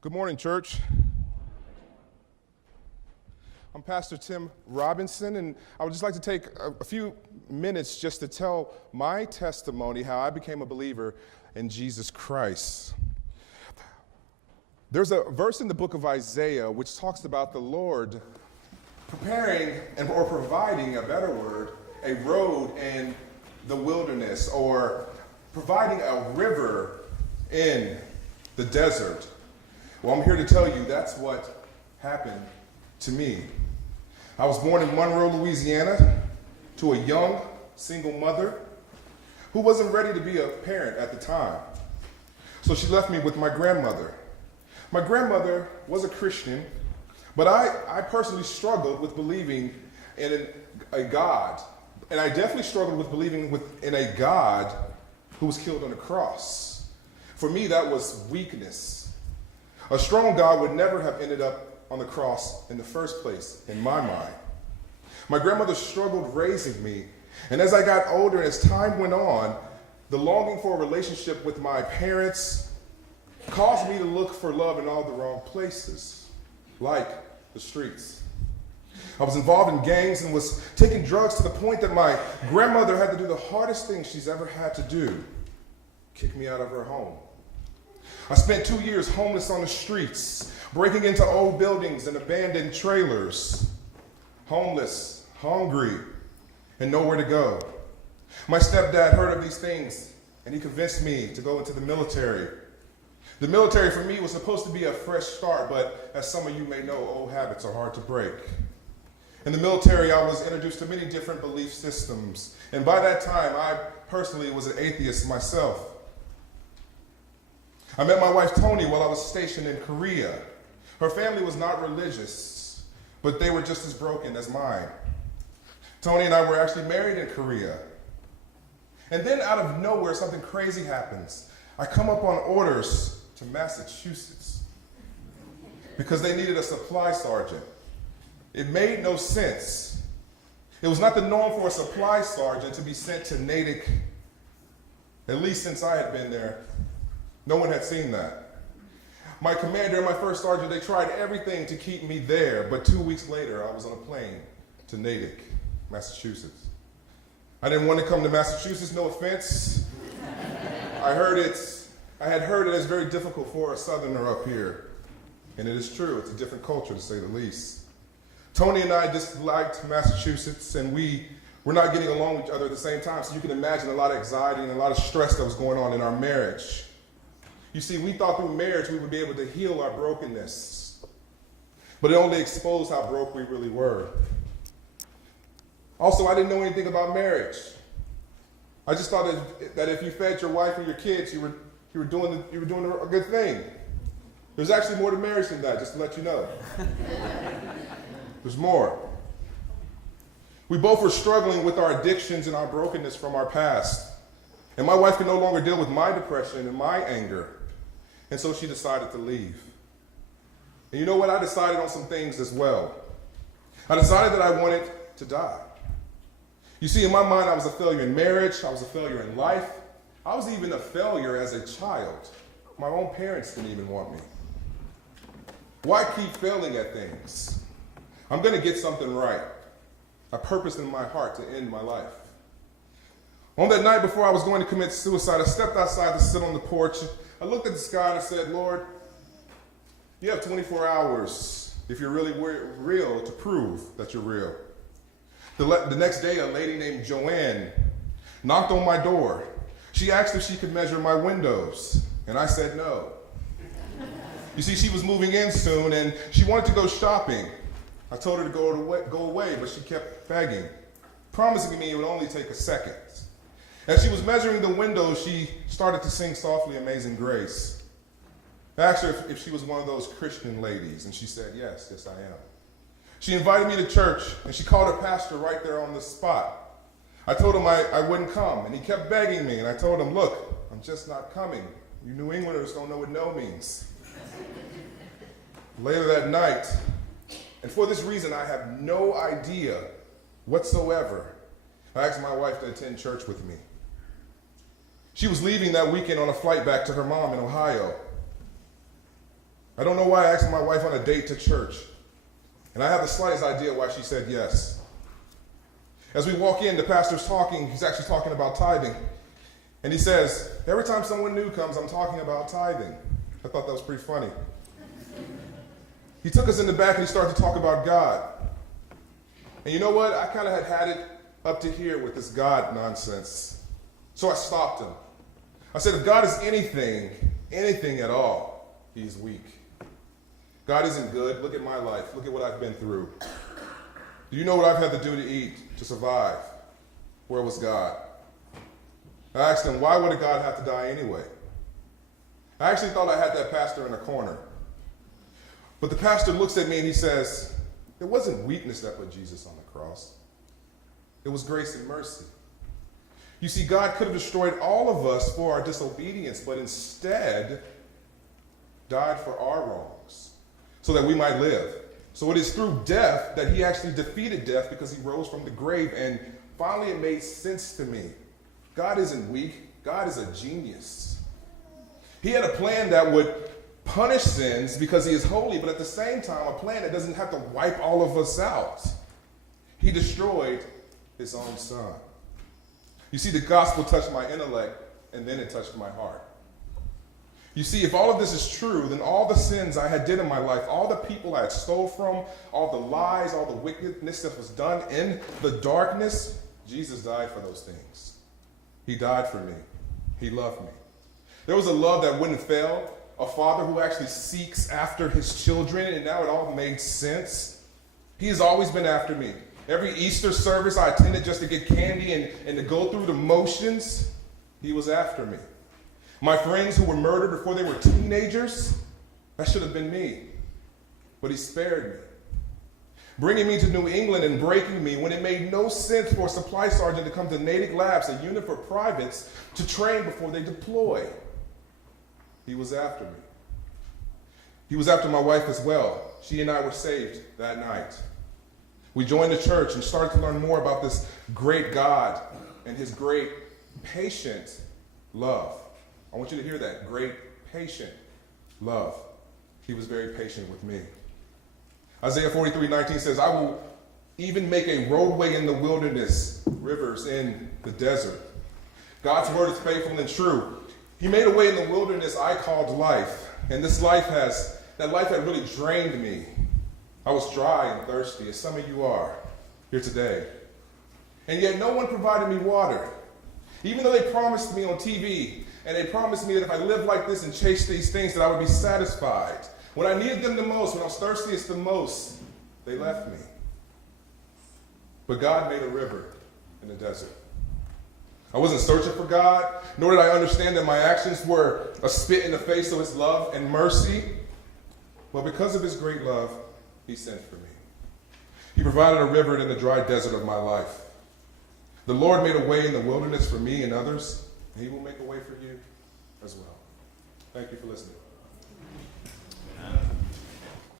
Good morning, church. I'm Pastor Tim Robinson, and I would just like to take a few minutes just to tell my testimony, how I became a believer in Jesus Christ. There's a verse in the book of Isaiah which talks about the Lord preparing or providing, a better word, a road in the wilderness, or providing a river in the desert. Well, I'm here to tell you that's what happened to me. I was born in Monroe, Louisiana, to a young single mother who wasn't ready to be a parent at the time. So she left me with my grandmother. My grandmother was a Christian, but I personally struggled with believing in a God. And I definitely struggled with believing in a God who was killed on the cross. For me, that was weakness. A strong God would never have ended up on the cross in the first place, in my mind. My grandmother struggled raising me, and as I got older and as time went on, the longing for a relationship with my parents caused me to look for love in all the wrong places, like the streets. I was involved in gangs and was taking drugs to the point that my grandmother had to do the hardest thing she's ever had to do, kick me out of her home. I spent 2 years homeless on the streets, breaking into old buildings and abandoned trailers, homeless, hungry, and nowhere to go. My stepdad heard of these things, and he convinced me to go into the military. The military for me was supposed to be a fresh start, but as some of you may know, old habits are hard to break. In the military, I was introduced to many different belief systems, and by that time, I personally was an atheist myself. I met my wife, Tony, while I was stationed in Korea. Her family was not religious, but they were just as broken as mine. Tony and I were actually married in Korea. And then out of nowhere, something crazy happens. I come up on orders to Massachusetts because they needed a supply sergeant. It made no sense. It was not the norm for a supply sergeant to be sent to Natick, at least since I had been there. No one had seen that. My commander and my first sergeant, they tried everything to keep me there, but 2 weeks later, I was on a plane to Natick, Massachusetts. I didn't want to come to Massachusetts, no offense. I had heard it as very difficult for a southerner up here. And it is true, it's a different culture to say the least. Tony and I disliked Massachusetts, and we were not getting along with each other at the same time, so you can imagine a lot of anxiety and a lot of stress that was going on in our marriage. You see, we thought through marriage we would be able to heal our brokenness, but it only exposed how broke we really were. Also, I didn't know anything about marriage. I just thought that if you fed your wife and your kids, you were doing a good thing. There's actually more to marriage than that, just to let you know. There's more. We both were struggling with our addictions and our brokenness from our past. And my wife could no longer deal with my depression and my anger. And so she decided to leave. And you know what? I decided on some things as well. I decided that I wanted to die. You see, in my mind, I was a failure in marriage. I was a failure in life. I was even a failure as a child. My own parents didn't even want me. Why keep failing at things? I'm going to get something right. I purposed in my heart to end my life. On that night before I was going to commit suicide, I stepped outside to sit on the porch. I looked at the sky and I said, Lord, you have 24 hours if you're really real to prove that you're real. The next day, a lady named Joanne knocked on my door. She asked if she could measure my windows, and I said no. You see, she was moving in soon, and she wanted to go shopping. I told her to go away, but she kept begging, promising me it would only take a second. As she was measuring the windows, she started to sing softly Amazing Grace. I asked her if she was one of those Christian ladies, and she said, yes, I am. She invited me to church, and she called her pastor right there on the spot. I told him I wouldn't come, and he kept begging me, and I told him, look, I'm just not coming. You New Englanders don't know what no means. Later that night, and for this reason I have no idea whatsoever, I asked my wife to attend church with me. She was leaving that weekend on a flight back to her mom in Ohio. I don't know why I asked my wife on a date to church. And I have the slightest idea why she said yes. As we walk in, the pastor's talking. He's actually talking about tithing. And he says, every time someone new comes, I'm talking about tithing. I thought that was pretty funny. He took us in the back and he started to talk about God. And you know what? I kind of had it up to here with this God nonsense. So I stopped him. I said, if God is anything at all, he's weak. God isn't good. Look at my life. Look at what I've been through. Do you know what I've had to do to eat, to survive? Where was God? I asked him, why would a God have to die anyway? I actually thought I had that pastor in a corner. But the pastor looks at me and he says, it wasn't weakness that put Jesus on the cross. It was grace and mercy. You see, God could have destroyed all of us for our disobedience, but instead died for our wrongs so that we might live. So it is through death that he actually defeated death because he rose from the grave. And finally it made sense to me. God isn't weak. God is a genius. He had a plan that would punish sins because he is holy, but at the same time, a plan that doesn't have to wipe all of us out. He destroyed his own son. You see, the gospel touched my intellect, and then it touched my heart. You see, if all of this is true, then all the sins I had did in my life, all the people I had stole from, all the lies, all the wickedness that was done in the darkness, Jesus died for those things. He died for me. He loved me. There was a love that wouldn't fail, a father who actually seeks after his children, and now it all made sense. He has always been after me. Every Easter service I attended just to get candy and to go through the motions, he was after me. My friends who were murdered before they were teenagers, that should have been me. But he spared me. Bringing me to New England and breaking me when it made no sense for a supply sergeant to come to Natick Labs, a unit for privates, to train before they deploy. He was after me. He was after my wife as well. She and I were saved that night. We joined the church and started to learn more about this great God and his great patient love. I want you to hear that. Great patient love. He was very patient with me. Isaiah 43:19 says, I will even make a roadway in the wilderness, rivers in the desert. God's word is faithful and true. He made a way in the wilderness I called life. And that life had really drained me. I was dry and thirsty, as some of you are here today. And yet no one provided me water. Even though they promised me on TV, and they promised me that if I lived like this and chased these things, that I would be satisfied. When I needed them the most, when I was thirstiest the most, they left me. But God made a river in the desert. I wasn't searching for God, nor did I understand that my actions were a spit in the face of his love and mercy. But because of his great love, he sent for me. He provided a river in the dry desert of my life. The Lord made a way in the wilderness for me and others, and he will make a way for you as well. Thank you for listening.